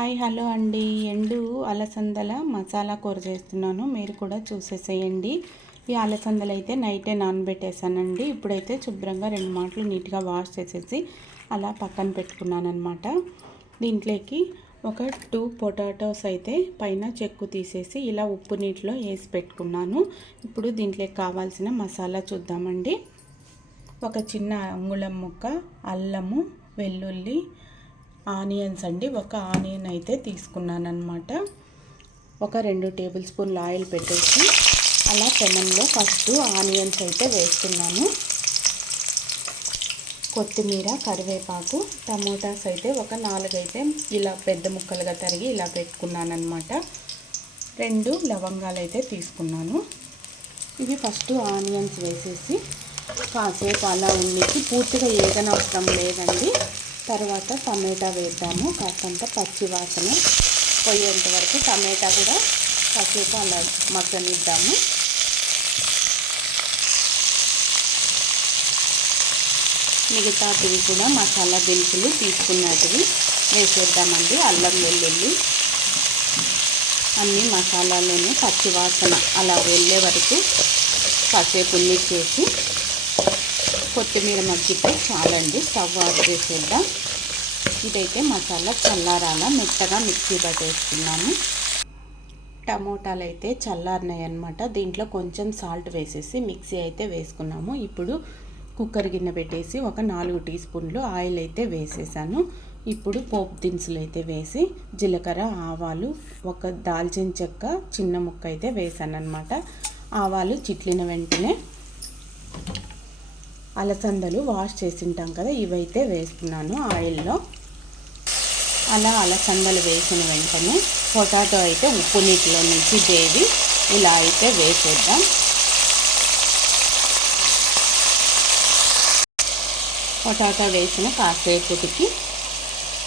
Hi hello అండి. ఎండు అలసందల మసాలా కూర చేస్తున్నాను, మీరు కూడా చూసేసేయండి. ఈ అలసందలు అయితే నైటే నానబెట్టేసానండి. ఇప్పుడైతే శుభ్రంగా 2 మాటలు నీట్గా వాష్ చేసేసి అలా పక్కన పెట్టుకున్నాను అనమాట. దీంట్లోకి ఒక 2 పొటాటోస్ అయితే పైన చెక్కు తీసేసి ఇలా ఉప్పు నీటిలో వేసి పెట్టుకున్నాను. ఇప్పుడు దీంట్లోకి కావాల్సిన మసాలా చూద్దామండి. ఒక చిన్న అంగుళం ముక్క అల్లము, వెల్లుల్లి, ఆనియన్స్ అండి. ఒక ఆనియన్ అయితే తీసుకున్నాను అనమాట. ఒక 2 టేబుల్ స్పూన్ల ఆయిల్ పెట్టేసి అలా పెనంలో ఫస్ట్ ఆనియన్స్ అయితే వేస్తున్నాను. కొత్తిమీర, కరివేపాకు, టమోటాస్ అయితే ఒక 4 అయితే ఇలా పెద్ద ముక్కలుగా తరిగి ఇలా పెట్టుకున్నాను అనమాట. 2 లవంగాలు అయితే తీసుకున్నాను. ఇవి ఫస్ట్ ఆనియన్స్ వేసేసి కాసేపు అలా ఉండికి పూర్తిగా ఏగనవసరం లేదండి. తర్వాత టమాటా వేద్దాము. కాస్తంత పచ్చి వాసన పోయేంత వరకు టమాటా కూడా కాసేపు అలా మగ్గనిద్దాము. మిగతాటివి కూడా మసాలా దినుసులు తీసుకున్నటివి వేసేద్దామండి. అల్లం, వెల్లుల్లి అన్ని మసాలాలోనే పచ్చి వాసన అలా వెళ్ళే వరకు కాసేపు చేసి కొత్తిమీర మగ్గితే చాలండి. స్టవ్ ఆఫ్ చేసేద్దాం. ఇదైతే మసాలా చల్లారాల మెత్తగా మిక్సీ పట్టేసుకున్నాము. టమోటాలు అయితే చల్లారినాయి అన్నమాట. దీంట్లో కొంచెం సాల్ట్ వేసేసి మిక్సీ అయితే వేసుకున్నాము. ఇప్పుడు కుక్కర్ గిన్నె పెట్టేసి ఒక 4 టీ స్పూన్లు ఆయిల్ అయితే వేసేసాను. ఇప్పుడు పోపు దినుసులు అయితే వేసి జీలకర్ర, ఆవాలు, ఒక దాల్చిన చెక్క చిన్న ముక్క అయితే వేసాను అనమాట. ఆవాలు చిట్లిన వెంటనే అలసందలు వాష్ చేసి ఉంటాం కదా, ఇవైతే వేస్తున్నాను ఆయిల్లో. అలా అలసందలు వేసిన వెంటనే పొటాటో అయితే ఉప్పు నీటిలో నుంచి దేవి ఇలా అయితే వేసేద్దాం. పొటాటో వేసిన కాసేపటికి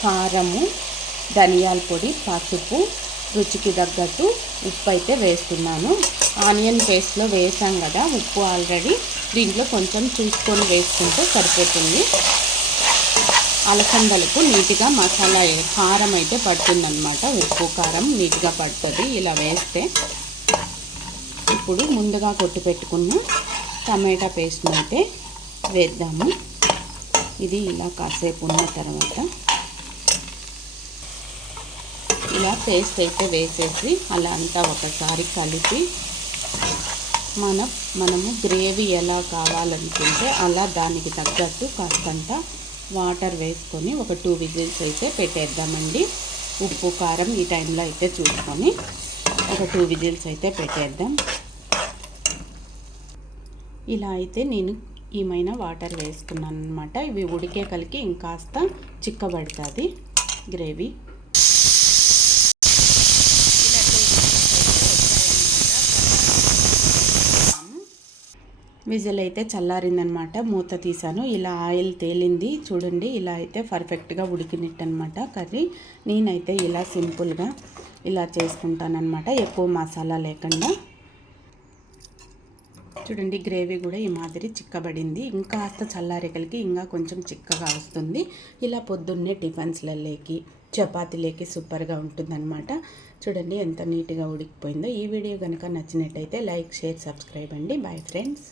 కారము, ధనియాల పొడి, పసుపు, రుచికి తగ్గట్టు ఉప్పు అయితే వేస్తున్నాను. ఆనియన్ పేస్ట్లో వేసాం కదా ఉప్పు ఆల్రెడీ, దీంట్లో కొంచెం చూసుకొని వేసుకుంటే సరిపోతుంది. అలసందలకు నీట్గా మసాలా కారం అయితే పడుతుందన్నమాట. ఉప్పు కారం నీట్గా పడుతుంది ఇలా వేస్తే. ఇప్పుడు ముందుగా కొట్టి పెట్టుకున్న టమాటా పేస్ట్ని అయితే వేద్దాము. ఇది ఇలా కాసేపు ఉన్న తర్వాత ఇలా పేస్ట్ అయితే వేసేసి అలా అంతా ఒకసారి కలిపి మనము గ్రేవీ ఎలా కావాలనుకుంటే అలా దానికి తగ్గట్టు కాస్తంత వాటర్ వేసుకొని ఒక 2 విజిల్స్ అయితే పెట్టేద్దామండి. ఉప్పు కారం ఈ టైంలో అయితే చూసుకొని ఒక 2 విజిల్స్ అయితే పెట్టేద్దాం. ఇలా అయితే నేను ఏమైనా వాటర్ వేసుకున్నాను అనమాట. ఇవి ఉడికే కలికి ఇంకాస్త చిక్కబడుతుంది గ్రేవీ. విజిల్ అయితే చల్లారిందనమాట. మూత తీసాను. ఇలా ఆయిల్ తేలింది చూడండి. ఇలా అయితే పర్ఫెక్ట్గా ఉడికినట్టు అనమాట కర్రీ. నేనైతే ఇలా సింపుల్గా ఇలా చేసుకుంటానమాట, ఎక్కువ మసాలా లేకుండా. చూడండి గ్రేవీ కూడా ఈ మాదిరి చిక్కబడింది. ఇంకా కాస్త చల్లారేకలికి ఇంకా కొంచెం చిక్కగా వస్తుంది. ఇలా పొద్దున్నే టిఫిన్స్లలోకి, చపాతీలోకి సూపర్గా ఉంటుందన్నమాట. చూడండి ఎంత నీట్గా ఉడికిపోయిందో. ఈ వీడియో కనుక నచ్చినట్టయితే లైక్, షేర్, సబ్స్క్రైబ్ అండి. Bye friends.